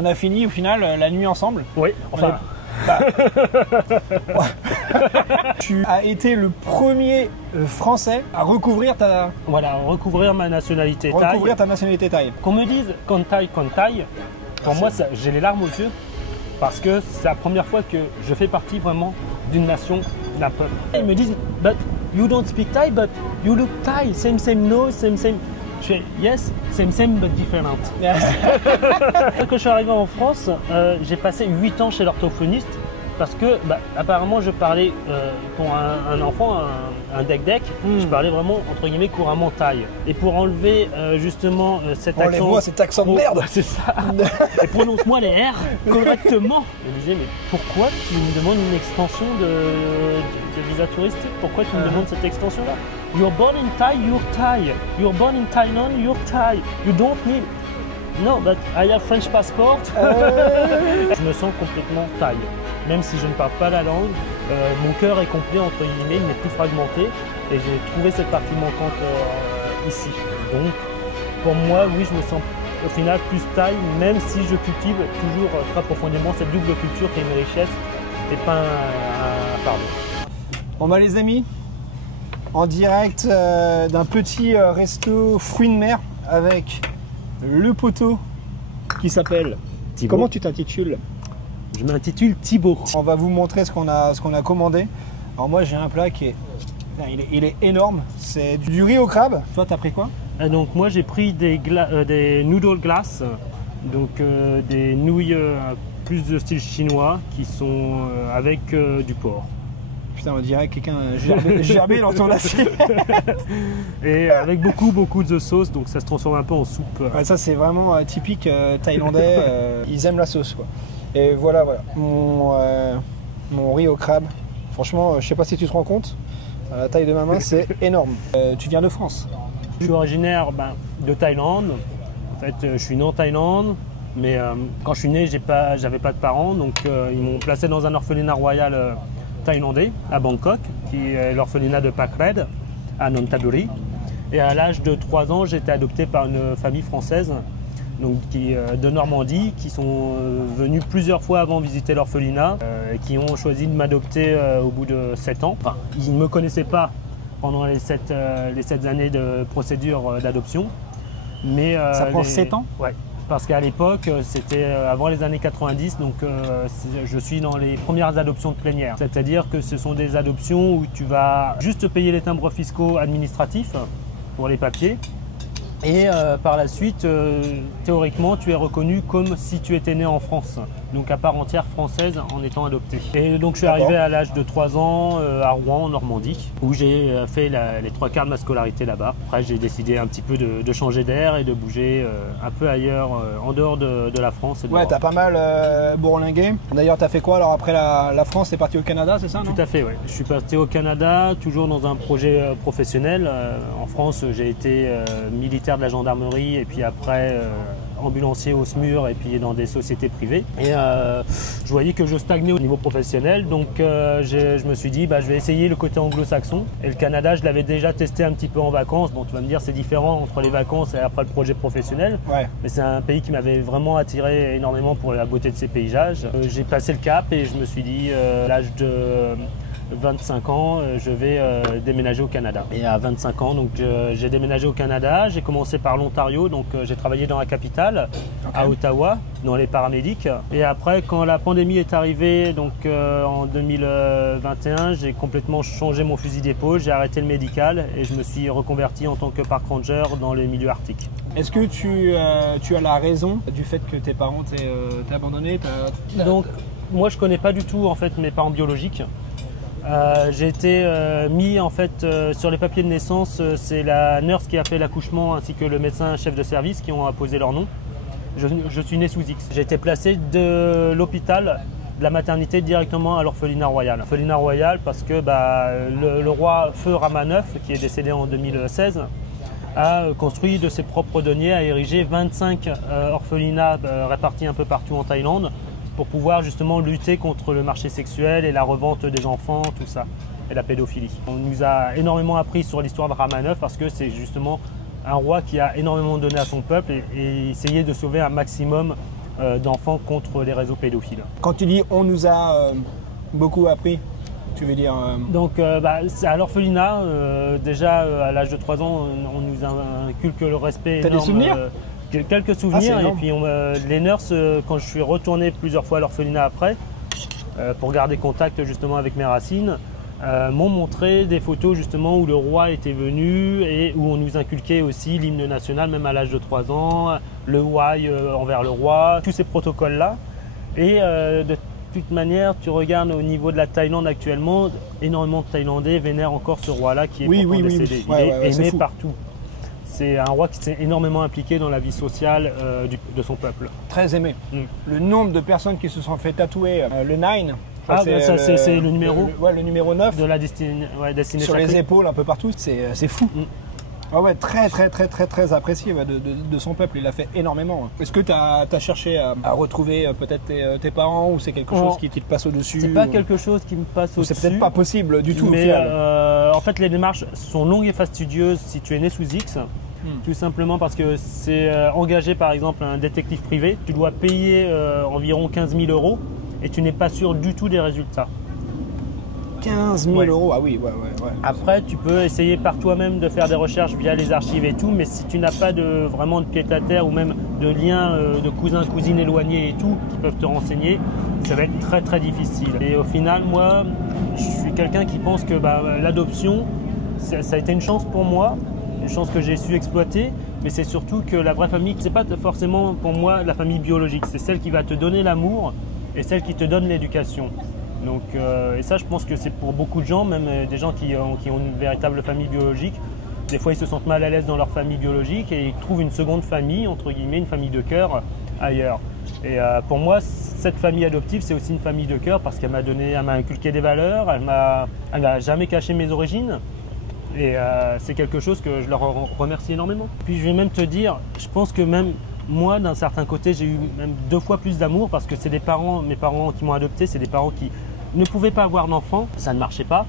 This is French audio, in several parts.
on a fini au final la nuit ensemble. Oui, enfin. Tu as été le premier Français à recouvrir ta ma nationalité thaï. Qu'on me dise Kontai, pour moi, j'ai les larmes aux yeux parce que c'est la première fois que je fais partie vraiment d'une nation, d'un peuple. Ils me disent, but you don't speak Thai, but you look Thai, same nose, same. Je fais, yes, same but different. Quand je suis arrivé en France, j'ai passé 8 ans chez l'orthophoniste parce que apparemment je parlais pour un enfant, un dec, je parlais vraiment entre guillemets couramment thaï. Et pour enlever justement cet accent. On les voit, cet accent de merde. C'est ça. Et prononce-moi les R correctement. Je me disais, mais pourquoi tu me demandes une extension de visa touristique? Pourquoi tu me demandes cette extension-là? You're born in Thai, you're Thai. You're born in Thailand, you're Thai. You don't need. No, but I have French passport. Je me sens complètement Thaï. Même si je ne parle pas la langue, mon cœur est complet, entre guillemets, il n'est plus fragmenté. Et j'ai trouvé cette partie manquante ici. Donc, pour moi, oui, je me sens au final plus Thaï, même si je cultive toujours très profondément cette double culture qui est une richesse et pas un pardon. Bon bah les amis, en direct d'un petit resto fruits de mer avec le poteau qui s'appelle Thibaut. Comment tu t'intitules? Je m'intitule Thibaut. On va vous montrer ce qu'on a commandé. Alors moi j'ai un plat qui est... Il est énorme, c'est du riz au crabe. Toi t'as pris quoi? Donc moi j'ai pris des noodle glace, donc des nouilles plus de style chinois qui sont avec du porc. Putain, on dirait que quelqu'un a gerbé dans ton assiette. Et avec beaucoup de sauce, donc ça se transforme un peu en soupe. Ouais, ça c'est vraiment typique thaïlandais, ils aiment la sauce quoi. Et voilà, mon riz au crabe. Franchement, je sais pas si tu te rends compte, la taille de ma main c'est énorme. Tu viens de France? Je suis originaire de Thaïlande. En fait, je suis né en Thaïlande, mais quand je suis né, j'avais pas de parents, donc ils m'ont placé dans un orphelinat royal thaïlandais à Bangkok, qui est l'orphelinat de Pakred, à Nonthaburi. Et à l'âge de 3 ans, j'ai été adopté par une famille française donc, de Normandie, qui sont venus plusieurs fois avant visiter l'orphelinat et qui ont choisi de m'adopter au bout de 7 ans. Enfin, ils ne me connaissaient pas pendant les 7 années de procédure d'adoption. Mais, ça prend 7 ans? Ouais. Parce qu'à l'époque, c'était avant les années 90, donc je suis dans les premières adoptions de plénière. C'est-à-dire que ce sont des adoptions où tu vas juste payer les timbres fiscaux administratifs pour les papiers. Et par la suite, théoriquement, tu es reconnu comme si tu étais né en France, donc à part entière française en étant adopté. Et donc je suis arrivé à l'âge de 3 ans à Rouen, en Normandie, où j'ai fait les 3 quarts de ma scolarité là-bas. Après, j'ai décidé un petit peu de changer d'air et de bouger un peu ailleurs, en dehors de la France. Ouais, t'as pas mal bourlingué. D'ailleurs, t'as fait quoi alors après la France? T'es parti au Canada, c'est ça? Tout à fait, oui. Je suis parti au Canada, toujours dans un projet professionnel. En France, j'ai été militaire de la gendarmerie et puis après ambulancier au SMUR et puis dans des sociétés privées. Et je voyais que je stagnais au niveau professionnel, donc je me suis dit je vais essayer le côté anglo-saxon. Et le Canada, je l'avais déjà testé un petit peu en vacances, donc tu vas me dire c'est différent entre les vacances et après le projet professionnel. Ouais. Mais c'est un pays qui m'avait vraiment attiré énormément pour la beauté de ses paysages. J'ai passé le cap et je me suis dit à l'âge de 25 ans, je vais déménager au Canada. Et à 25 ans, donc j'ai déménagé au Canada. J'ai commencé par l'Ontario, donc j'ai travaillé dans la capitale, à Ottawa, dans les paramédics. Et après, quand la pandémie est arrivée, donc en 2021, j'ai complètement changé mon fusil d'épaule. J'ai arrêté le médical et je me suis reconverti en tant que park ranger dans les milieux arctiques. Est-ce que tu as la raison du fait que tes parents t'aient abandonné? Donc, moi, je connais pas du tout en fait mes parents biologiques. J'ai été mis en fait sur les papiers de naissance, c'est la nurse qui a fait l'accouchement ainsi que le médecin chef de service qui ont apposé leur nom. Je suis né sous X. J'ai été placé de l'hôpital, de la maternité directement à l'orphelinat royal. L'orphelinat royal parce que le roi Feu Rama IX, qui est décédé en 2016, a construit de ses propres deniers, a érigé 25 orphelinats répartis un peu partout en Thaïlande, pour pouvoir justement lutter contre le marché sexuel et la revente des enfants, tout ça, et la pédophilie. On nous a énormément appris sur l'histoire de Rama IX parce que c'est justement un roi qui a énormément donné à son peuple et essayé de sauver un maximum d'enfants contre les réseaux pédophiles. Quand tu dis on nous a beaucoup appris, tu veux dire Donc c'est à l'orphelinat, déjà à l'âge de 3 ans, on nous inculque le respect. T'as des souvenirs? Quelques souvenirs, c'est et puis les nurses, quand je suis retourné plusieurs fois à l'orphelinat après, pour garder contact justement avec mes racines, m'ont montré des photos justement où le roi était venu et où on nous inculquait aussi l'hymne national, même à l'âge de 3 ans, le why envers le roi, tous ces protocoles-là. Et de toute manière, tu regardes au niveau de la Thaïlande actuellement, énormément de Thaïlandais vénèrent encore ce roi-là qui est pourtant décédé. Il est aimé partout. C'est un roi qui s'est énormément impliqué dans la vie sociale de son peuple. Très aimé. Le nombre de personnes qui se sont fait tatouer le 9, c'est le numéro le numéro 9 de la destinée sur les épaules un peu partout, c'est fou. Ah ouais, très apprécié de son peuple, il a fait énormément. Est-ce que tu as cherché à retrouver peut-être tes parents ou c'est quelque chose qui te passe au-dessus? C'est pas quelque chose qui me passe au-dessus. C'est peut-être pas possible du tout mais au final. En fait les démarches sont longues et fastidieuses si tu es né sous X. Tout simplement parce que c'est engager par exemple un détective privé, tu dois payer environ 15 000 € et tu n'es pas sûr du tout des résultats. 15 000 €, ah oui, ouais. Après, tu peux essayer par toi-même de faire des recherches via les archives et tout, mais si tu n'as pas vraiment de pied-à-terre ou même de liens de cousins, cousines éloignés et tout qui peuvent te renseigner, ça va être très difficile. Et au final, moi, je suis quelqu'un qui pense que l'adoption, ça a été une chance pour moi, une chance que j'ai su exploiter, mais c'est surtout que la vraie famille, c'est pas forcément pour moi la famille biologique, c'est celle qui va te donner l'amour et celle qui te donne l'éducation. Donc, et ça, je pense que c'est pour beaucoup de gens, même des gens qui ont une véritable famille biologique. Des fois, ils se sentent mal à l'aise dans leur famille biologique et ils trouvent une seconde famille, entre guillemets, une famille de cœur ailleurs. Et pour moi, cette famille adoptive, c'est aussi une famille de cœur parce qu'elle m'a inculqué des valeurs, elle m'a jamais caché mes origines. Et c'est quelque chose que je leur remercie énormément. Puis je vais même te dire, je pense que même moi, d'un certain côté, j'ai eu même 2 fois plus d'amour parce que c'est mes parents qui m'ont adopté, c'est des parents qui ne pouvaient pas avoir d'enfant, ça ne marchait pas.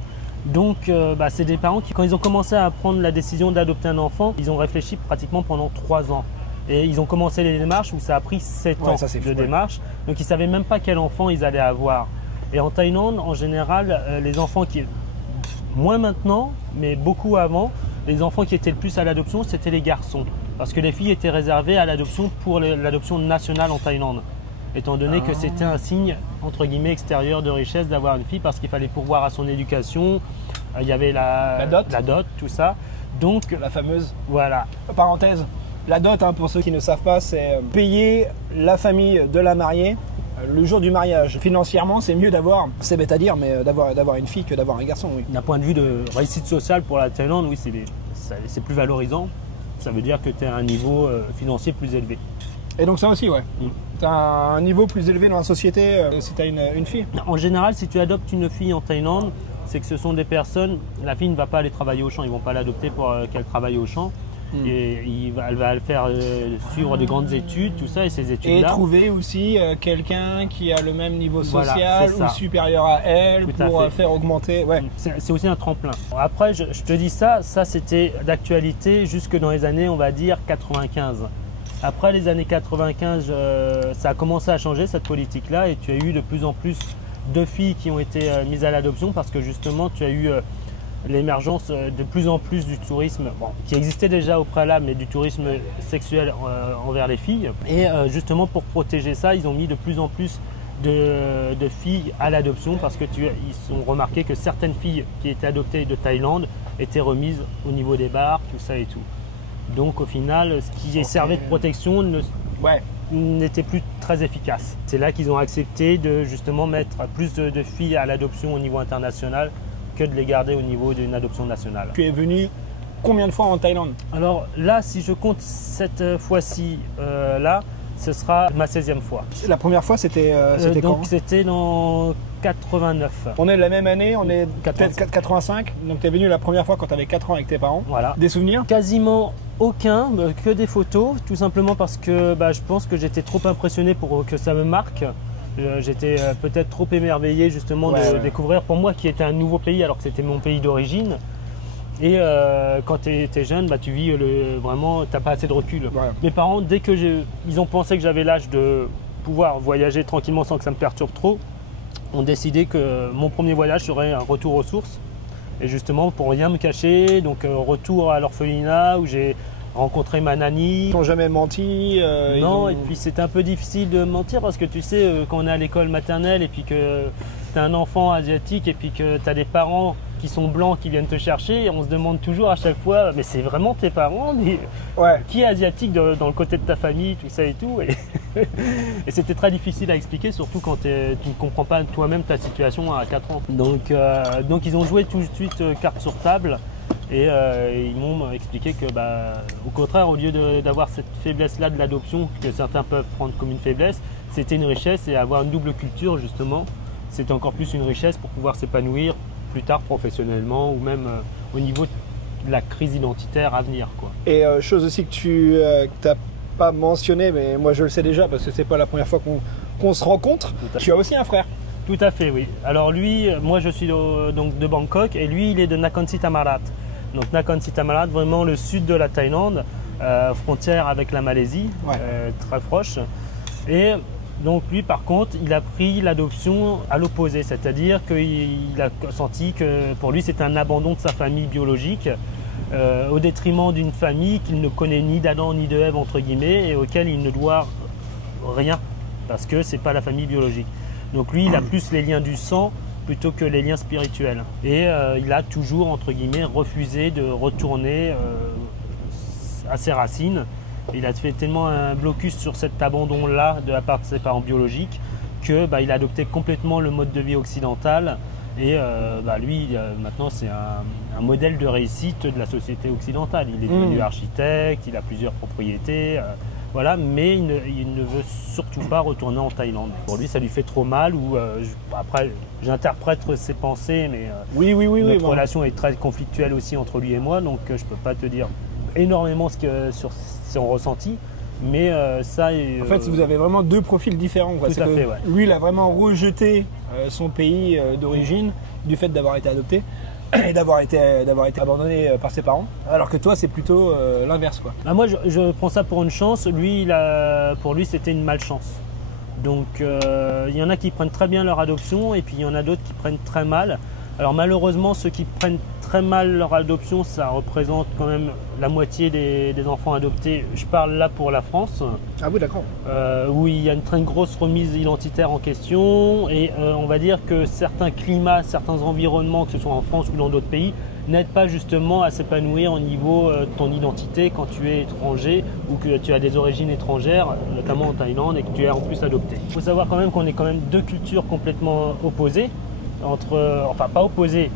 Donc c'est des parents qui, quand ils ont commencé à prendre la décision d'adopter un enfant, ils ont réfléchi pratiquement pendant 3 ans. Et ils ont commencé les démarches où ça a pris 7 ans de démarches. Donc ils ne savaient même pas quel enfant ils allaient avoir. Et en Thaïlande, en général, les enfants qui... Moins maintenant, mais beaucoup avant, les enfants qui étaient le plus à l'adoption, c'était les garçons. Parce que les filles étaient réservées à l'adoption pour l'adoption nationale en Thaïlande. Étant donné que c'était un signe, entre guillemets, extérieur de richesse d'avoir une fille parce qu'il fallait pourvoir à son éducation, il y avait la dot, tout ça. Donc, la fameuse. Voilà. Parenthèse, la dot, pour ceux qui ne savent pas, c'est payer la famille de la mariée le jour du mariage. Financièrement, c'est mieux d'avoir, c'est bête à dire, mais d'avoir une fille que d'avoir un garçon, oui. D'un point de vue de réussite sociale pour la Thaïlande, oui, c'est plus valorisant. Ça veut dire que tu as un niveau financier plus élevé. Et donc ça aussi, ouais. Tu as un niveau plus élevé dans la société si tu as une fille. En général, si tu adoptes une fille en Thaïlande, c'est que ce sont des personnes, la fille ne va pas aller travailler au champ, ils ne vont pas l'adopter pour qu'elle travaille au champ. Et elle va le faire suivre de grandes études, tout ça, et ces études-là. Et trouver aussi quelqu'un qui a le même niveau social ou supérieur à elle pour faire augmenter. Ouais. C'est aussi un tremplin. Après, je te dis ça c'était d'actualité jusque dans les années, on va dire, 95. Après les années 95, ça a commencé à changer cette politique-là et tu as eu de plus en plus de filles qui ont été mises à l'adoption parce que justement tu as eu l'émergence de plus en plus du tourisme, qui existait déjà au préalable, mais du tourisme sexuel envers les filles. Et justement pour protéger ça, ils ont mis de plus en plus de filles à l'adoption parce que ils ont remarqué que certaines filles qui étaient adoptées de Thaïlande étaient remises au niveau des bars, tout ça et tout. Donc au final, ce qui servait de protection n'était plus très efficace. C'est là qu'ils ont accepté de justement mettre plus de filles à l'adoption au niveau international que de les garder au niveau d'une adoption nationale. Tu es venu combien de fois en Thaïlande? Alors là, si je compte cette fois-ci, ce sera ma 16e fois. La première fois, c'était quand? Donc c'était dans 89. On est de la même année, on est peut-être 85. Donc tu es venu la première fois quand tu avais 4 ans avec tes parents. Voilà. Des souvenirs? Quasiment aucun, que des photos, tout simplement parce que je pense que j'étais trop impressionné pour que ça me marque. J'étais peut-être trop émerveillé justement de découvrir pour moi qui était un nouveau pays alors que c'était mon pays d'origine. Et quand tu es jeune, tu vis vraiment, tu n'as pas assez de recul. Ouais. Mes parents, dès que ils ont pensé que j'avais l'âge de pouvoir voyager tranquillement sans que ça me perturbe trop, ont décidé que mon premier voyage serait un retour aux sources. Et justement, pour rien me cacher, donc retour à l'orphelinat où j'ai rencontré ma nanny. Ils n'ont jamais menti. Non, et puis c'est un peu difficile de mentir parce que tu sais, quand on est à l'école maternelle et puis que tu as un enfant asiatique et puis que tu as des parents qui sont blancs qui viennent te chercher, on se demande toujours à chaque fois, mais c'est vraiment tes parents mais qui est asiatique dans le côté de ta famille, tout ça et tout. Et c'était très difficile à expliquer, surtout quand tu ne comprends pas toi-même ta situation à 4 ans. Donc ils ont joué tout de suite carte sur table. Et ils m'ont expliqué que, au contraire, au lieu d'avoir cette faiblesse-là de l'adoption, que certains peuvent prendre comme une faiblesse, c'était une richesse et avoir une double culture, justement, c'était encore plus une richesse pour pouvoir s'épanouir plus tard professionnellement ou même au niveau de la crise identitaire à venir, quoi. Et chose aussi que tu n'as pas mentionné, mais moi je le sais déjà parce que c'est pas la première fois qu'on se rencontre, tu as aussi un frère. Tout à fait, oui. Alors lui, moi je suis donc de Bangkok et lui il est de Nakhon Si Thammarat. Donc Nakhon Si Thammarat, vraiment le sud de la Thaïlande, frontière avec la Malaisie, très proche. Et donc lui par contre, il a pris l'adoption à l'opposé, c'est-à-dire qu'il a senti que pour lui c'était un abandon de sa famille biologique au détriment d'une famille qu'il ne connaît ni d'Adam ni de Ève entre guillemets et auquel il ne doit rien parce que c'est pas la famille biologique. Donc lui, il a plus les liens du sang plutôt que les liens spirituels. Et il a toujours, entre guillemets, refusé de retourner à ses racines. Il a fait tellement un blocus sur cet abandon-là de la part de ses parents biologiques qu'il a adopté complètement le mode de vie occidental. Et lui, maintenant, c'est un modèle de réussite de la société occidentale. Il est devenu architecte, il a plusieurs propriétés. Voilà, mais il ne veut surtout pas retourner en Thaïlande. Pour lui, ça lui fait trop mal. Après, j'interprète ses pensées, mais notre relation est très conflictuelle aussi entre lui et moi, donc je ne peux pas te dire énormément sur son ressenti. Mais ça est, en fait, vous avez vraiment deux profils différents, quoi. Tout à fait, ouais. Lui, il a vraiment rejeté son pays d'origine du fait d'avoir été adopté et d'avoir été abandonné par ses parents, alors que toi c'est plutôt l'inverse, quoi. Moi je prends ça pour une chance, lui pour lui c'était une malchance. Donc il y en a qui prennent très bien leur adoption et puis il y en a d'autres qui prennent très mal. Alors malheureusement ceux qui prennent très mal leur adoption, ça représente quand même la moitié des enfants adoptés. Je parle là pour la France. Ah oui, d'accord. Où il y a une très grosse remise identitaire en question et on va dire que certains climats, certains environnements, que ce soit en France ou dans d'autres pays, n'aident pas justement à s'épanouir au niveau de ton identité quand tu es étranger ou que tu as des origines étrangères, notamment en Thaïlande, et que tu es en plus adopté. Il faut savoir quand même qu'on est quand même deux cultures complètement opposées, enfin pas opposées,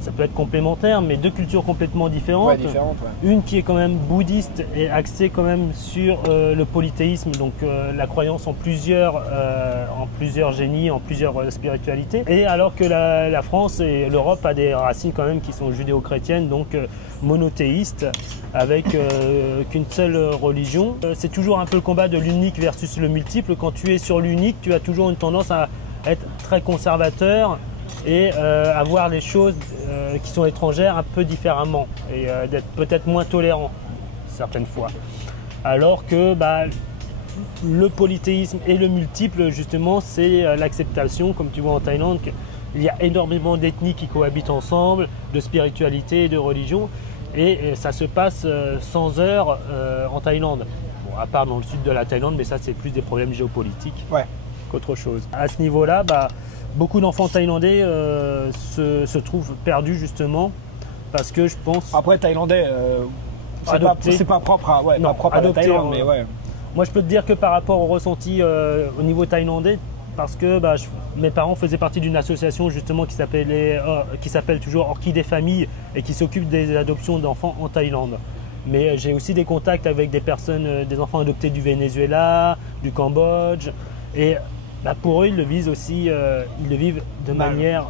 ça peut être complémentaire, mais deux cultures complètement différentes. Ouais, différentes, ouais. Une qui est quand même bouddhiste et axée quand même sur le polythéisme, donc la croyance en plusieurs génies, en plusieurs spiritualités. Et alors que la France et l'Europe a des racines quand même qui sont judéo-chrétiennes, donc monothéistes, avec qu'une seule religion. C'est toujours un peu le combat de l'unique versus le multiple. Quand tu es sur l'unique, tu as toujours une tendance à être très conservateur et à voir les choses qui sont étrangères un peu différemment et d'être peut-être moins tolérant certaines fois. Alors que le polythéisme et le multiple, justement, c'est l'acceptation, comme tu vois en Thaïlande, qu'il y a énormément d'ethnies qui cohabitent ensemble, de spiritualité et de religion, et ça se passe sans heurts en Thaïlande. Bon, à part dans le sud de la Thaïlande, mais ça c'est plus des problèmes géopolitiques qu'autre chose. À ce niveau-là, beaucoup d'enfants thaïlandais se trouvent perdus justement parce que je pense... Après, thaïlandais, c'est pas propre à, non, pas propre adopté, à la Thaïlande, mais ouais. Moi, je peux te dire que par rapport au ressenti au niveau thaïlandais, parce que mes parents faisaient partie d'une association justement qui s'appelle toujours Orchidée Famille et qui s'occupe des adoptions d'enfants en Thaïlande. Mais j'ai aussi des contacts avec des personnes, des enfants adoptés du Venezuela, du Cambodge, et pour eux, ils le vivent aussi, ils le vivent de manière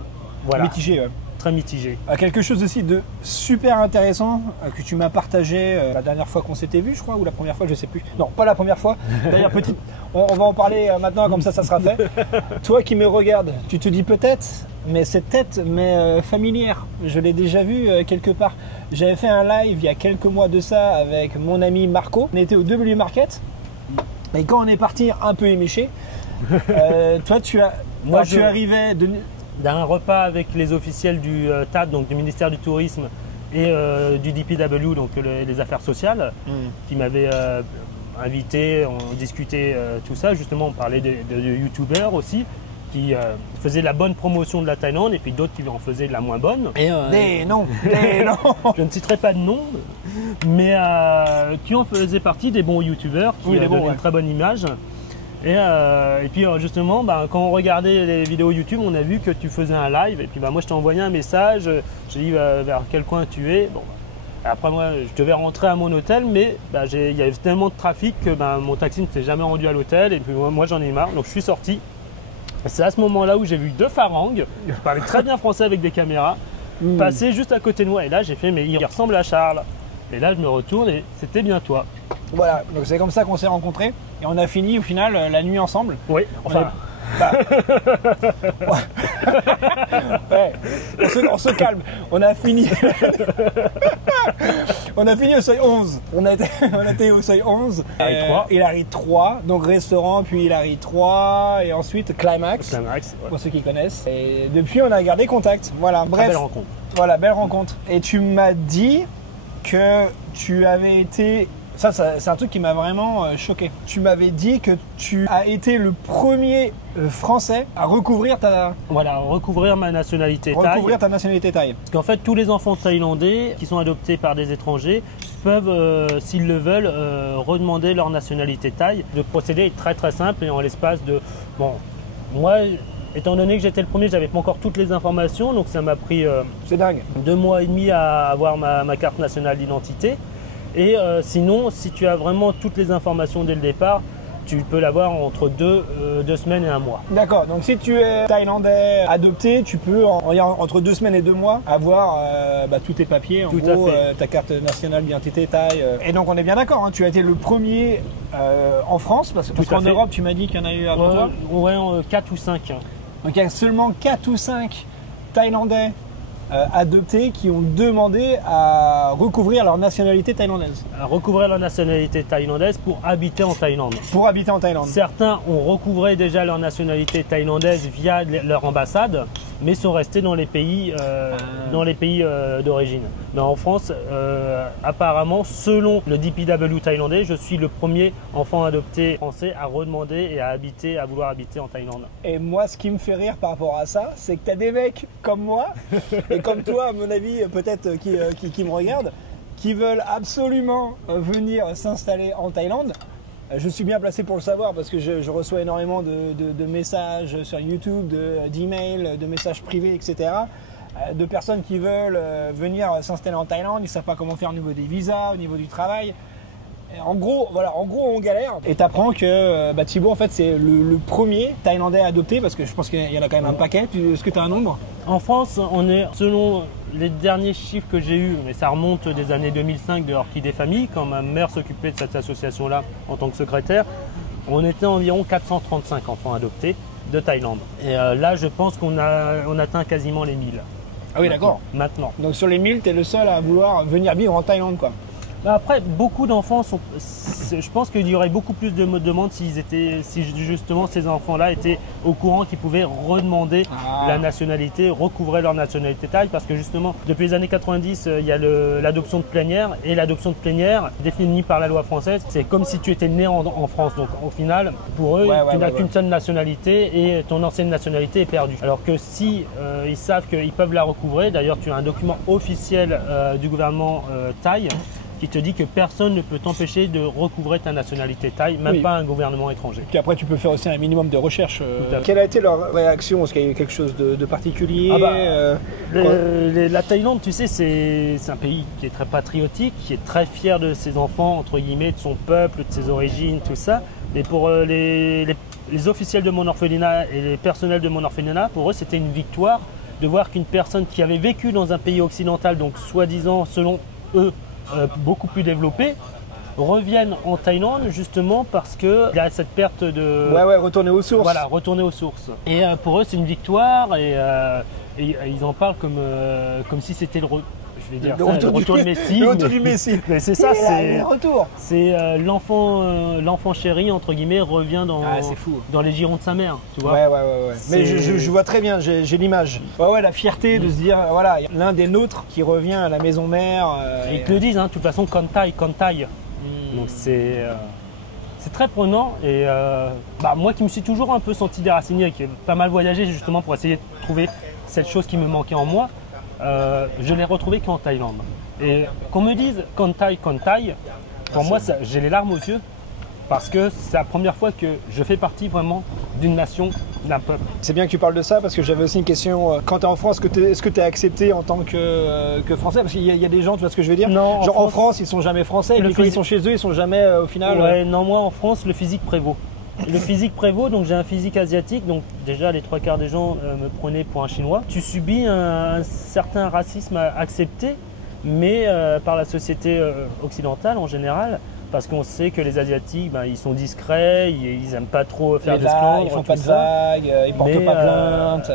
mitigée. Ouais. Très mitigée. Quelque chose aussi de super intéressant que tu m'as partagé la dernière fois qu'on s'était vu, je crois, ou la première fois, je sais plus. Non, pas la première fois. D'ailleurs, on va en parler maintenant, comme ça sera fait. Toi qui me regardes, tu te dis peut-être, mais cette tête m'est familière. Je l'ai déjà vue quelque part. J'avais fait un live il y a quelques mois de ça avec mon ami Marco. On était au W Market. Et quand on est parti un peu éméché, toi tu arrivais d'un repas avec les officiels du TAD, donc du ministère du Tourisme, et du DPW, donc les affaires sociales, qui m'avaient invité, on discutait tout ça. Justement, on parlait de youtubeurs aussi, qui faisaient la bonne promotion de la Thaïlande, et puis d'autres qui en faisaient de la moins bonne. Et, des noms. Je ne citerai pas de nom, mais tu en faisais partie des bons youtubeurs qui donnaient une très bonne image. Et puis justement, quand on regardait les vidéos YouTube, on a vu que tu faisais un live. Et puis moi, je t'ai envoyé un message. J'ai dit vers quel coin tu es. Bon, après, moi, je devais rentrer à mon hôtel, mais il y avait tellement de trafic que mon taxi ne s'est jamais rendu à l'hôtel. Et puis moi, j'en ai marre. Donc, je suis sorti. C'est à ce moment-là où j'ai vu deux farangues, qui parlaient très bien français avec des caméras, passer juste à côté de moi. Et là, j'ai fait, mais il ressemble à Charles. Et là, je me retourne et c'était bien toi. Voilà, donc c'est comme ça qu'on s'est rencontrés. Et on a fini au final la nuit ensemble. Oui, enfin. Ouais, on se calme. On a fini. On a fini au seuil 11. On a été au seuil 11. Hilary 3. Donc restaurant, puis Hilary 3. Et ensuite Climax. Pour ceux qui connaissent. Et depuis, on a gardé contact. Voilà, bref. Belle rencontre. Voilà, belle rencontre. Et tu m'as dit que tu avais été. Ça, c'est un truc qui m'a vraiment choqué. Tu m'avais dit que tu as été le premier Français à recouvrir recouvrir ma nationalité thaï. Recouvrir ta nationalité thaï. Parce qu'en fait, tous les enfants thaïlandais qui sont adoptés par des étrangers peuvent, s'ils le veulent, redemander leur nationalité thaï. Le procédé est très très simple et en l'espace de... Bon, moi, étant donné que j'étais le premier, j'avais pas encore toutes les informations, donc ça m'a pris c'est dingue. 2 mois et demi à avoir ma carte nationale d'identité. Et sinon, si tu as vraiment toutes les informations dès le départ, tu peux l'avoir entre 2 semaines et 1 mois. D'accord, donc si tu es thaïlandais adopté, tu peux entre 2 semaines et 2 mois avoir tous tes papiers, en gros, ta carte nationale d'identité thaï. Et donc on est bien d'accord, hein, tu as été le premier en France, parce qu'en Europe tu m'as dit qu'il y en a eu avant toi. Ouais, 4 ou 5. Donc il y a seulement 4 ou 5 Thaïlandais adoptés qui ont demandé à recouvrir leur nationalité thaïlandaise. À recouvrir leur nationalité thaïlandaise pour habiter en Thaïlande. Pour habiter en Thaïlande. Certains ont recouvré déjà leur nationalité thaïlandaise via leur ambassade, mais sont restés dans les pays, d'origine. Mais en France, apparemment, selon le DPW thaïlandais, je suis le premier enfant adopté français à redemander et à vouloir habiter en Thaïlande. Et moi, ce qui me fait rire par rapport à ça, c'est que tu as des mecs comme moi, et comme toi, à mon avis, peut-être qui me regardent, qui veulent absolument venir s'installer en Thaïlande. Je suis bien placé pour le savoir parce que je reçois énormément de messages sur YouTube, d'emails, de messages privés, etc. De personnes qui veulent venir s'installer en Thaïlande, ils ne savent pas comment faire au niveau des visas, au niveau du travail. Et en gros, on galère. Et tu apprends que Thibaut, en fait, c'est le premier Thaïlandais adopté, parce que je pense qu'il y en a quand même un paquet. Est-ce que tu as un nombre? En France, on est, selon les derniers chiffres que j'ai eus, mais ça remonte des années 2005 de Orchidée Famille, quand ma mère s'occupait de cette association-là en tant que secrétaire, on était environ 435 enfants adoptés de Thaïlande. Et là, je pense qu'on atteint quasiment les 1000. Ah oui, d'accord. Maintenant. Donc sur les 1000, tu es le seul à vouloir venir vivre en Thaïlande, quoi. Après, beaucoup d'enfants sont. Je pense qu'il y aurait beaucoup plus de demandes si justement ces enfants-là étaient au courant qu'ils pouvaient redemander la nationalité, recouvrer leur nationalité thaï, parce que justement, depuis les années 90, il y a l'adoption de plénière, et l'adoption de plénière, définie par la loi française, c'est comme si tu étais né en France. Donc au final, pour eux, tu n'as qu'une seule nationalité et ton ancienne nationalité est perdue. Alors que si ils savent qu'ils peuvent la recouvrer, d'ailleurs tu as un document officiel du gouvernement thaï qui te dit que personne ne peut t'empêcher de recouvrer ta nationalité thaï, même pas un gouvernement étranger. Puis après, tu peux faire aussi un minimum de recherche. Quelle a été leur réaction? Est-ce qu'il y a eu quelque chose de particulier? La Thaïlande, tu sais, c'est un pays qui est très patriotique, qui est très fier de ses enfants, entre guillemets, de son peuple, de ses origines, tout ça. Mais pour les officiels de mon orphelinat et les personnels de mon orphelinat, pour eux, c'était une victoire de voir qu'une personne qui avait vécu dans un pays occidental, donc soi-disant, selon eux, beaucoup plus développés, reviennent en Thaïlande justement parce qu'il y a cette perte de... retourner aux sources. Voilà, retourner aux sources. Et pour eux, c'est une victoire et ils en parlent comme si c'était vais dire Le ça, retour le retour du- de Messi. le retour du Messi. Mais c'est ça, Il est retour. c'est l'enfant chéri, entre guillemets, revient Ah, c'est fou. dans les girons de sa mère, tu vois. Ouais. Mais C'est- je vois très bien, j'ai l'image. Ouais, la fierté de se dire, voilà, y a l'un des nôtres qui revient à la maison mère. Et ils te le disent, hein, de toute façon, Kantai. Donc c'est très prenant et moi qui me suis toujours un peu senti déraciné, qui ai pas mal voyagé justement pour essayer de trouver cette chose qui me manquait en moi, je l'ai retrouvé qu'en Thaïlande. Et qu'on me dise Kantai, pour moi j'ai les larmes aux yeux parce que c'est la première fois que je fais partie vraiment d'une nation, d'un peuple. C'est bien que tu parles de ça parce que j'avais aussi une question. Quand tu es en France, est-ce que tu es accepté en tant que Français? Parce qu'il y a des gens, tu vois ce que je veux dire? Non, genre en France, ils sont jamais Français. Et puis quand ils sont chez eux, ils sont jamais au final. Ouais, non, moi en France, le physique prévaut. Le physique prévaut, donc j'ai un physique asiatique, donc déjà les 3/4 des gens me prenaient pour un Chinois. Tu subis un certain racisme accepté, mais par la société occidentale en général, parce qu'on sait que les Asiatiques, ils sont discrets, ils n'aiment pas trop faire Les de vagues, scandales, ils font tout pas de ça. vagues, ils portent Mais, pas plainte.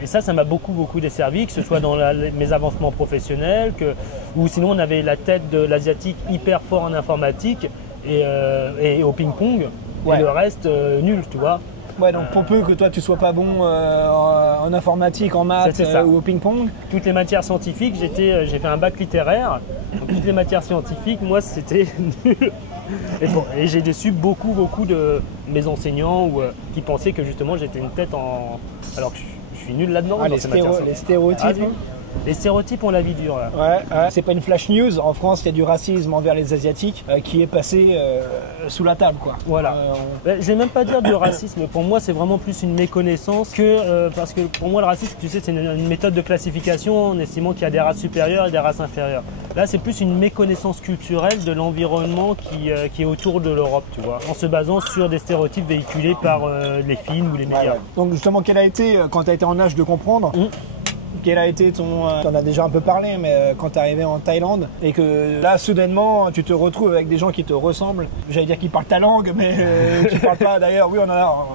Et ça m'a beaucoup desservi, que ce soit dans mes avancements professionnels, ou sinon on avait la tête de l'Asiatique hyper fort en informatique et au ping-pong, Ouais. et le reste nul, tu vois. Ouais, donc pour peu que toi tu sois pas bon en informatique, en maths C'est ça. ou au ping-pong. Toutes les matières scientifiques, j'ai fait un bac littéraire, donc toutes les matières scientifiques, moi c'était nul. Et j'ai déçu beaucoup de mes enseignants qui pensaient que justement j'étais une tête en... Alors que je suis nul là-dedans. Ah, dans les, ces matières les scientifiques. stéréotypes. Ah, les stéréotypes ont la vie dure. Là. Ouais. C'est pas une flash news. En France, il y a du racisme envers les Asiatiques qui est passé sous la table, quoi. Voilà. Je vais même pas dire du racisme. Pour moi, c'est vraiment plus une méconnaissance que parce que pour moi, le racisme, tu sais, c'est une méthode de classification en estimant qu'il y a des races supérieures et des races inférieures. Là, c'est plus une méconnaissance culturelle de l'environnement qui est autour de l'Europe, tu vois, en se basant sur des stéréotypes véhiculés par les films ou les médias. Ouais. Donc justement, quel a été, quand tu as été en âge de comprendre, quel a été ton... T'en as déjà un peu parlé, mais quand tu es arrivé en Thaïlande et que là, soudainement, tu te retrouves avec des gens qui te ressemblent. J'allais dire qu'ils parlent ta langue, mais tu parles pas. D'ailleurs, oui,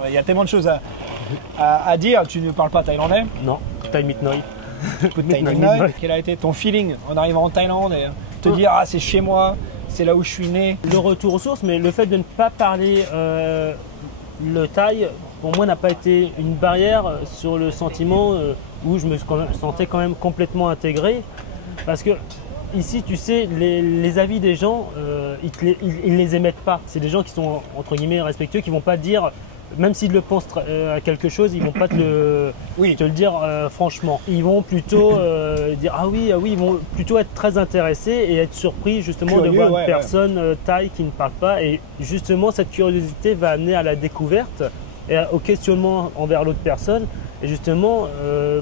il y a tellement de choses à dire. Tu ne parles pas thaïlandais. Non, Thai Mit Noi. Quel a été ton feeling en arrivant en Thaïlande et te dire, ah, c'est chez moi, c'est là où je suis né? Le retour aux sources, mais le fait de ne pas parler le thaï, pour moi, n'a pas été une barrière sur le sentiment où je me sentais quand même complètement intégré. Parce que ici, tu sais, les avis des gens, ils les émettent pas. C'est des gens qui sont, entre guillemets, respectueux, qui vont pas dire, même s'ils le pensent à quelque chose, ils vont pas te le dire franchement. Ils vont plutôt dire ah oui, ils vont plutôt être très intéressés et être surpris justement de voir une personne thaï qui ne parle pas. Et justement, cette curiosité va amener à la découverte et au questionnement envers l'autre personne. Et justement,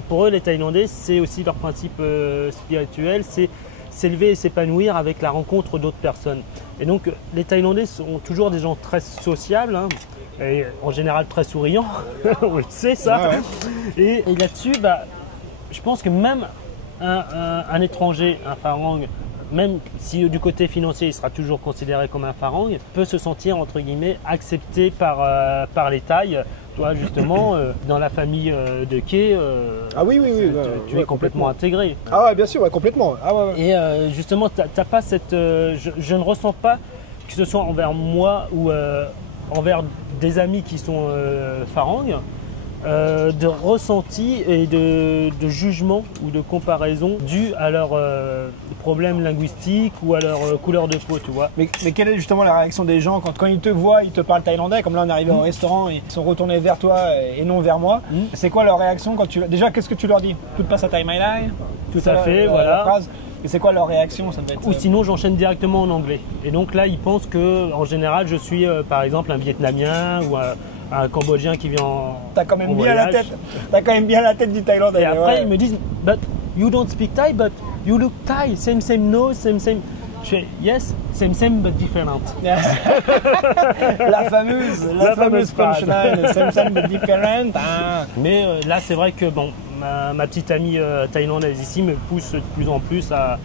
pour eux, les Thaïlandais, c'est aussi leur principe spirituel, c'est s'élever et s'épanouir avec la rencontre d'autres personnes. Et donc, les Thaïlandais sont toujours des gens très sociables, hein, et en général très souriants, on le sait ça. Ouais. Et là-dessus, je pense que même un étranger, un farang, même si du côté financier il sera toujours considéré comme un farang, peut se sentir entre guillemets accepté par les Thaïs. Toi justement, dans la famille de Kay, tu es complètement intégré. Ah ouais, bien sûr, complètement. Ah ouais. Et justement, t'as pas cette, je ne ressens pas que ce soit envers moi ou envers des amis qui sont farangs, de ressenti et de jugement ou de comparaison dû à leurs problèmes linguistiques ou à leur couleur de peau, tu vois. Mais quelle est justement la réaction des gens quand ils te voient, ils te parlent thaïlandais, comme là on est arrivé au restaurant, ils sont retournés vers toi et non vers moi. C'est quoi leur réaction quand tu... Déjà, qu'est-ce que tu leur dis? Tout passe à Thai Mai Lai? Tout à fait, voilà. La phrase. Et c'est quoi leur réaction? Ça devait être... Ou sinon j'enchaîne directement en anglais. Et donc là ils pensent que en général je suis par exemple un Vietnamien ou un Cambodgien qui vient en T'as quand même bien la tête. T'as quand même bien la tête du Thaïlandais. Et après ils me disent but you don't speak Thai but you look Thai, same nose, same. Je fais yes, same but different. la fameuse punchline, same but different. Ah. Mais là c'est vrai que bon, ma petite amie thaïlandaise ici me pousse de plus en plus à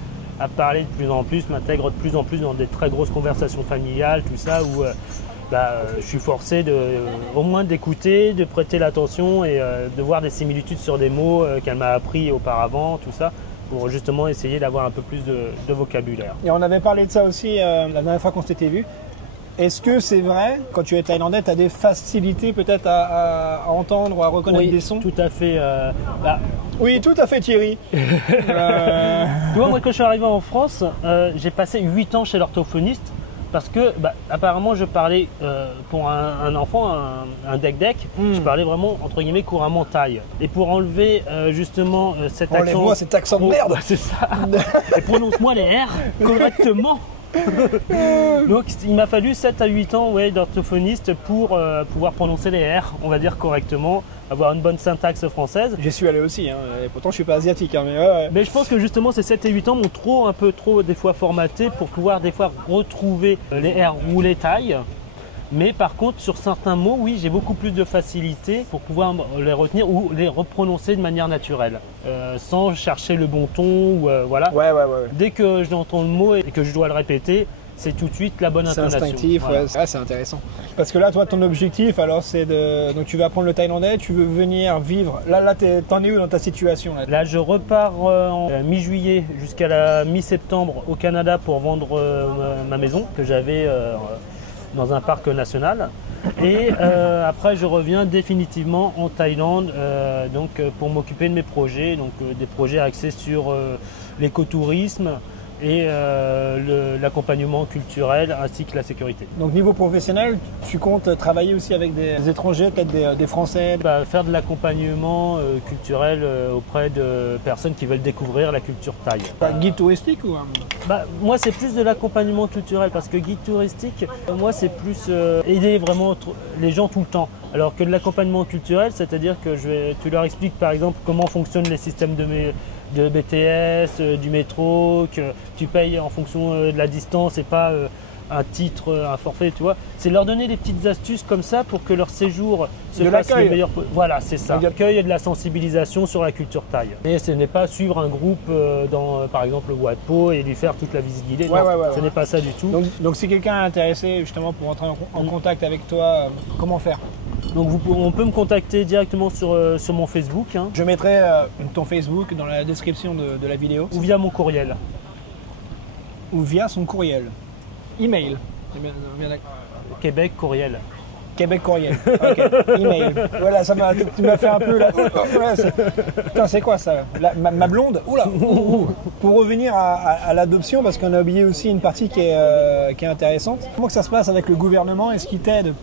parler de plus en plus, m'intègre de plus en plus dans des très grosses conversations familiales, tout ça, où je suis forcé au moins d'écouter, de prêter l'attention et de voir des similitudes sur des mots qu'elle m'a appris auparavant, tout ça. pour justement essayer d'avoir un peu plus de vocabulaire. Et on avait parlé de ça aussi la dernière fois qu'on s'était vu. Est-ce que c'est vrai, quand tu es thaïlandais, tu as des facilités peut-être à entendre ou à reconnaître des sons? Tout à fait. Oui, tout à fait Thierry. Tu vois, moi quand je suis arrivé en France, j'ai passé 8 ans chez l'orthophoniste parce que apparemment je parlais pour un enfant, un dec-dec, je parlais vraiment entre guillemets couramment thaï. Et pour enlever justement cet accent... Enlève-moi cet accent de merde. C'est ça. Et prononce-moi les R correctement. Donc il m'a fallu 7 à 8 ans d'orthophoniste pour pouvoir prononcer les R, on va dire correctement, avoir une bonne syntaxe française. J'y suis allé aussi, hein, et pourtant je suis pas asiatique. Hein, mais Mais je pense que justement ces 7 et 8 ans m'ont un peu trop des fois formaté pour pouvoir des fois retrouver les R ou les tailles. Mais par contre, sur certains mots, oui, j'ai beaucoup plus de facilité pour pouvoir les retenir ou les reprononcer de manière naturelle, sans chercher le bon ton. Ou, voilà. Ouais. Dès que j'entends le mot et que je dois le répéter, c'est tout de suite la bonne intonation. C'est instinctif, voilà. Ouais, c'est intéressant. Parce que là, toi, ton objectif, alors, c'est de... Donc, tu vas apprendre le thaïlandais, tu veux venir vivre... Là t'en es où dans ta situation Là, je repars en mi-juillet jusqu'à la mi-septembre au Canada pour vendre ma maison que j'avais... dans un parc national et après je reviens définitivement en Thaïlande pour m'occuper de mes projets, des projets axés sur l'écotourisme et l'accompagnement culturel ainsi que la sécurité. Donc niveau professionnel, tu comptes travailler aussi avec des étrangers, peut-être des Français? Faire de l'accompagnement culturel auprès de personnes qui veulent découvrir la culture thaï. Guide touristique ou moi c'est plus de l'accompagnement culturel parce que guide touristique, moi c'est plus aider vraiment les gens tout le temps. Alors que de l'accompagnement culturel, c'est-à-dire que tu leur expliques par exemple comment fonctionnent les systèmes de BTS, du métro, que tu payes en fonction de la distance et pas un titre, un forfait, tu vois. C'est leur donner des petites astuces comme ça pour que leur séjour se fasse le meilleur. Voilà, c'est ça. L'accueil et de la sensibilisation sur la culture thaï. Et ce n'est pas suivre un groupe dans, par exemple, Wat Po et lui faire toute la visite guidée. Ce n'est pas ça du tout. Donc si quelqu'un est intéressé justement pour entrer en contact avec toi, comment faire? Donc on peut me contacter directement sur mon Facebook. Hein. Je mettrai ton Facebook dans la description de la vidéo. Ou via mon courriel. Ou via son courriel. Email. Québec courriel. Québec courriel. Ok. Email. Voilà, tu m'as fait un peu là. Putain, c'est quoi ça? Ma blonde. Oula. Pour revenir à l'adoption, parce qu'on a oublié aussi une partie qui est intéressante. Comment que ça se passe avec le gouvernement? Est-ce qu'il t'aide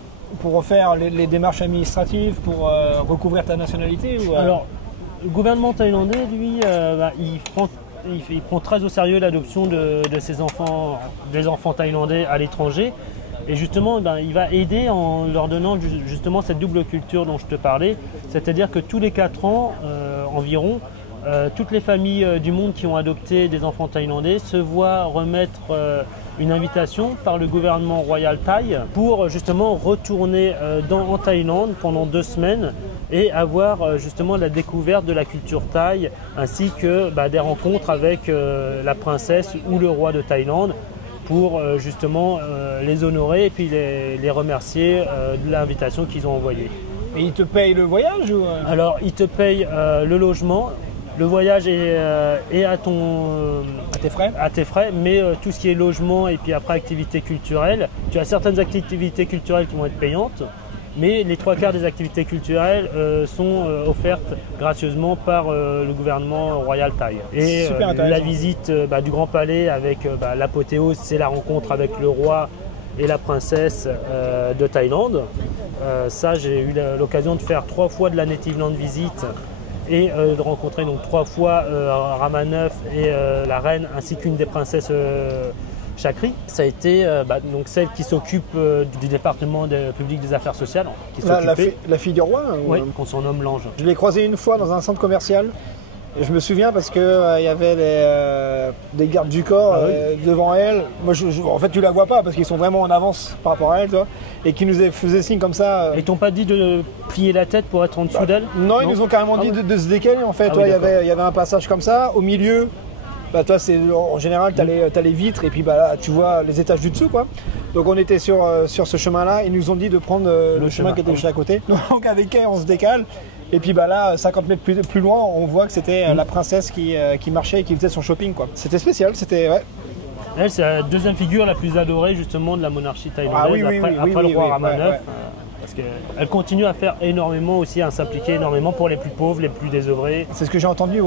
pour faire les démarches administratives, pour recouvrir ta nationalité ou, Alors, le gouvernement thaïlandais, lui, il prend très au sérieux l'adoption de ses enfants, des enfants thaïlandais à l'étranger. Et justement, il va aider en leur donnant justement cette double culture dont je te parlais. C'est-à-dire que tous les 4 ans environ, toutes les familles du monde qui ont adopté des enfants thaïlandais se voient remettre une invitation par le gouvernement royal thaï pour justement retourner en Thaïlande pendant 2 semaines et avoir justement la découverte de la culture thaï ainsi que des rencontres avec la princesse ou le roi de Thaïlande pour justement les honorer et puis les remercier de l'invitation qu'ils ont envoyée. Et ils te payent le voyage ou... Alors ils te payent le logement. Le voyage est à tes frais, mais tout ce qui est logement et puis après activités culturelles, tu as certaines activités culturelles qui vont être payantes, mais les 3/4 des activités culturelles sont offertes gracieusement par le gouvernement royal thaï. Et la visite du Grand Palais avec l'apothéose, c'est la rencontre avec le roi et la princesse de Thaïlande. Ça, j'ai eu l'occasion de faire 3 fois de la Native Land Visit et de rencontrer donc 3 fois Rama IX et la reine ainsi qu'une des princesses Chakri. Ça a été donc celle qui s'occupe du département public des affaires sociales. La fille du roi Oui, qu'on surnomme l'ange. Je l'ai croisée une fois dans un centre commercial. Et je me souviens parce que y avait des gardes du corps devant elle. Moi, en fait, tu la vois pas parce qu'ils sont vraiment en avance par rapport à elle, toi, et qui nous faisaient signe comme ça. Ils t'ont pas dit de plier la tête pour être en dessous d'elle? Non, ils nous ont carrément dit de se décaler. En fait, il y avait un passage comme ça. Au milieu, toi, en général, tu as les vitres et puis là, tu vois les étages du dessous, quoi. Donc on était sur ce chemin-là. Ils nous ont dit de prendre le chemin qui était juste à côté. Donc avec elle, on se décale. Et puis bah là, 50 mètres plus loin, on voit que c'était la princesse qui marchait et qui faisait son shopping, quoi. C'était spécial, c'était... Ouais. Elle, c'est la deuxième figure la plus adorée justement de la monarchie thaïlandaise après le roi Rama IX. Parce qu'elle continue à faire énormément aussi, à s'impliquer énormément pour les plus pauvres, les plus désœuvrés. C'est ce que j'ai entendu,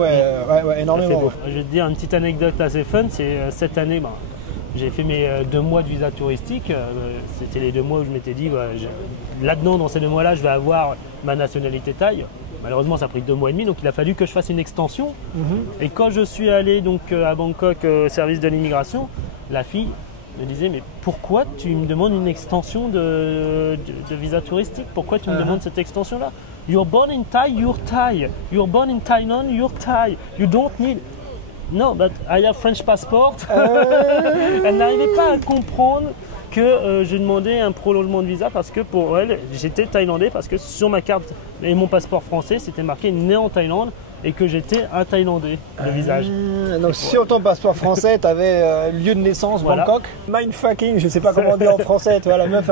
énormément. Je vais te dire une petite anecdote assez fun, c'est cette année, j'ai fait mes 2 mois de visa touristique. C'était les 2 mois où je m'étais dit, là-dedans, dans ces 2 mois-là, je vais avoir ma nationalité thaï. Malheureusement, ça a pris 2 mois et demi, donc il a fallu que je fasse une extension. Et quand je suis allé donc, à Bangkok au service de l'immigration, la fille me disait, mais pourquoi tu me demandes une extension de visa touristique? Pourquoi tu me demandes cette extension-là? You're born in Thai, you're Thai. You're born in Thailand, you're Thai. You don't need... No, but I have French passport. Elle n'arrivait pas à comprendre que je demandais un prolongement de visa parce que pour elle, j'étais thaïlandais parce que sur ma carte et mon passeport français, c'était marqué né en Thaïlande et que j'étais un Thaïlandais de visage. Donc sur ton passeport français, tu avais lieu de naissance Bangkok. Mindfucking, je sais pas comment dire en français. Tu vois, la meuf,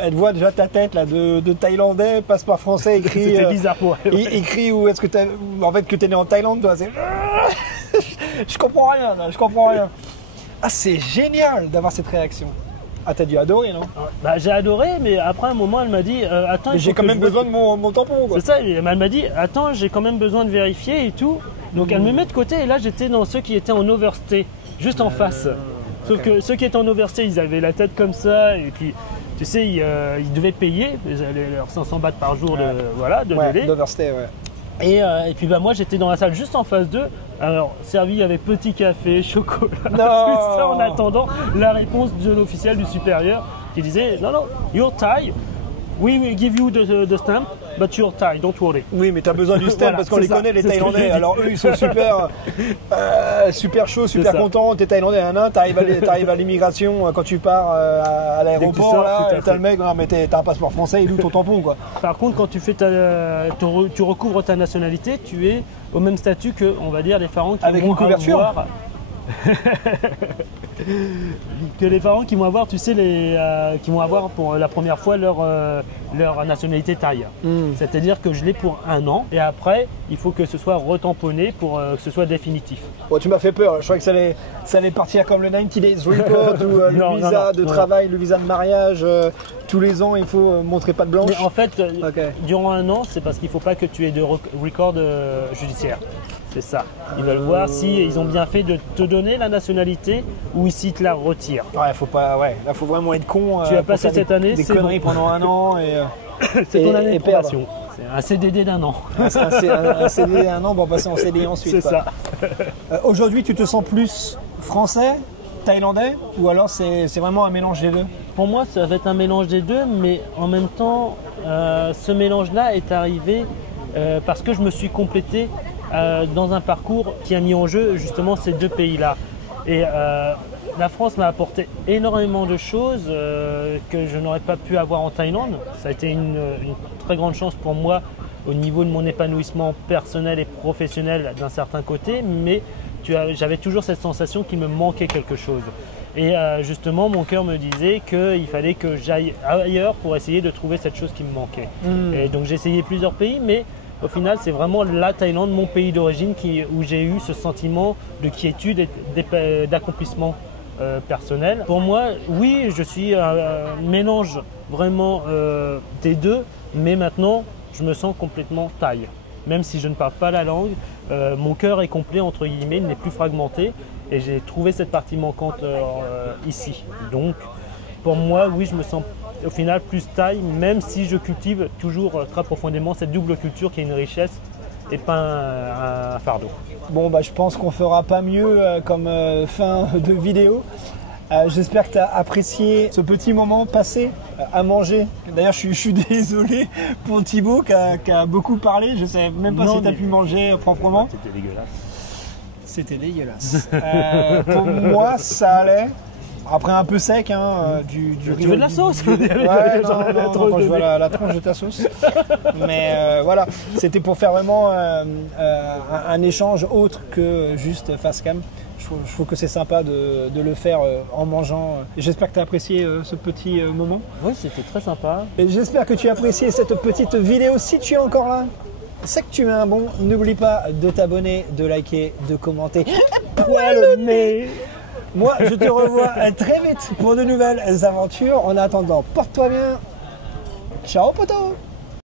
elle voit déjà ta tête là, de Thaïlandais, passeport français écrit. C'était bizarre pour elle. Écrit où est-ce que tu en fait que tu es né en Thaïlande, toi, c'est... Je comprends rien, là, je comprends rien. Ah, c'est génial d'avoir cette réaction. Ah, t'as dû adorer, non? J'ai adoré, mais après un moment, elle m'a dit attends, j'ai quand même besoin de mon tampon, quoi. C'est ça, elle m'a dit attends, j'ai quand même besoin de vérifier et tout. Donc elle me met de côté et là, j'étais dans ceux qui étaient en overstay, juste en face. Sauf que ceux qui étaient en overstay, ils avaient la tête comme ça et puis. Tu sais, ils devaient payer, ils avaient leurs 500 bahts par jour de délai. D'overstay, ouais. Et puis moi j'étais dans la salle juste en face d'eux, alors servi avec petit café, chocolat, tout ça en attendant la réponse de l'officiel du supérieur qui disait non, you're Thai, we will give you the stamp, but you're Thai, don't worry. Oui, mais tu as besoin du stamp parce qu'on les connaît, les Thaïlandais. Alors eux, ils sont super chauds, super contents. T'es Thaïlandais, t'arrives à l'immigration quand tu pars à l'aéroport, là, t'as le mec, non mais t'as un passeport français, il loue ton tampon, quoi. Par contre, quand tu fais tu recouvres ta nationalité, tu es au même statut que, on va dire, les pharaons qui avec vont une couverture. avoir... que les parents qui vont avoir, tu sais, qui vont avoir pour la première fois leur nationalité thaï. C'est-à-dire que je l'ai pour 1 an et après, il faut que ce soit retamponné pour que ce soit définitif. Bon, tu m'as fait peur, je croyais que ça allait partir comme le 90 Days Report ou le visa de travail, le visa de mariage. Tous les ans, il faut montrer patte blanche. Mais en fait, durant 1 an, c'est parce qu'il ne faut pas que tu aies de record judiciaire. C'est ça. Ils veulent voir si ils ont bien fait de te donner la nationalité ou s'ils te la retirent. Ouais, faut pas. Ouais, là, faut vraiment être con. Tu as passé cette année, des conneries pendant 1 an et. C'est ton année de probation. C'est un CDD d'1 an. Un CDD d'1 an, bon, passer en CDI ensuite. C'est ça. Aujourd'hui, tu te sens plus français, thaïlandais, ou alors c'est vraiment un mélange des deux? Pour moi, ça va être un mélange des deux, mais en même temps, ce mélange-là est arrivé parce que je me suis complété dans un parcours qui a mis en jeu justement ces 2 pays-là. Et la France m'a apporté énormément de choses que je n'aurais pas pu avoir en Thaïlande. Ça a été une très grande chance pour moi au niveau de mon épanouissement personnel et professionnel d'un certain côté, mais j'avais toujours cette sensation qu'il me manquait quelque chose. Et justement, mon cœur me disait qu'il fallait que j'aille ailleurs pour essayer de trouver cette chose qui me manquait. Et donc j'ai essayé plusieurs pays, mais au final, c'est vraiment la Thaïlande, mon pays d'origine, où j'ai eu ce sentiment de quiétude et d'accomplissement personnel. Pour moi, oui, je suis un mélange vraiment des deux, mais maintenant, je me sens complètement thaï. Même si je ne parle pas la langue, mon cœur est complet, entre guillemets, il n'est plus fragmenté, et j'ai trouvé cette partie manquante ici. Donc, pour moi, oui, je me sens au final plus thaï, même si je cultive toujours très profondément cette double culture qui est une richesse et pas un fardeau. Bon, je pense qu'on fera pas mieux comme fin de vidéo. J'espère que tu as apprécié ce petit moment passé à manger. D'ailleurs, je suis désolé pour Thibaut qui a beaucoup parlé. Je ne sais même pas si tu as pu manger proprement. C'était dégueulasse. C'était dégueulasse. Pour moi, ça allait. Après un peu sec, du tu veux de la sauce? Ouais, non, quand je vois la tronche de ta sauce. Mais voilà, c'était pour faire vraiment un échange autre que juste face cam. Je trouve que c'est sympa de le faire en mangeant. J'espère que tu as apprécié ce petit moment. Oui, c'était très sympa. Et j'espère que tu as apprécié cette petite vidéo. Si tu es encore là, c'est que tu es un bon. N'oublie pas de t'abonner, de liker, de commenter. Poil, mais moi, je te revois très vite pour de nouvelles aventures. En attendant, porte-toi bien. Ciao, poto!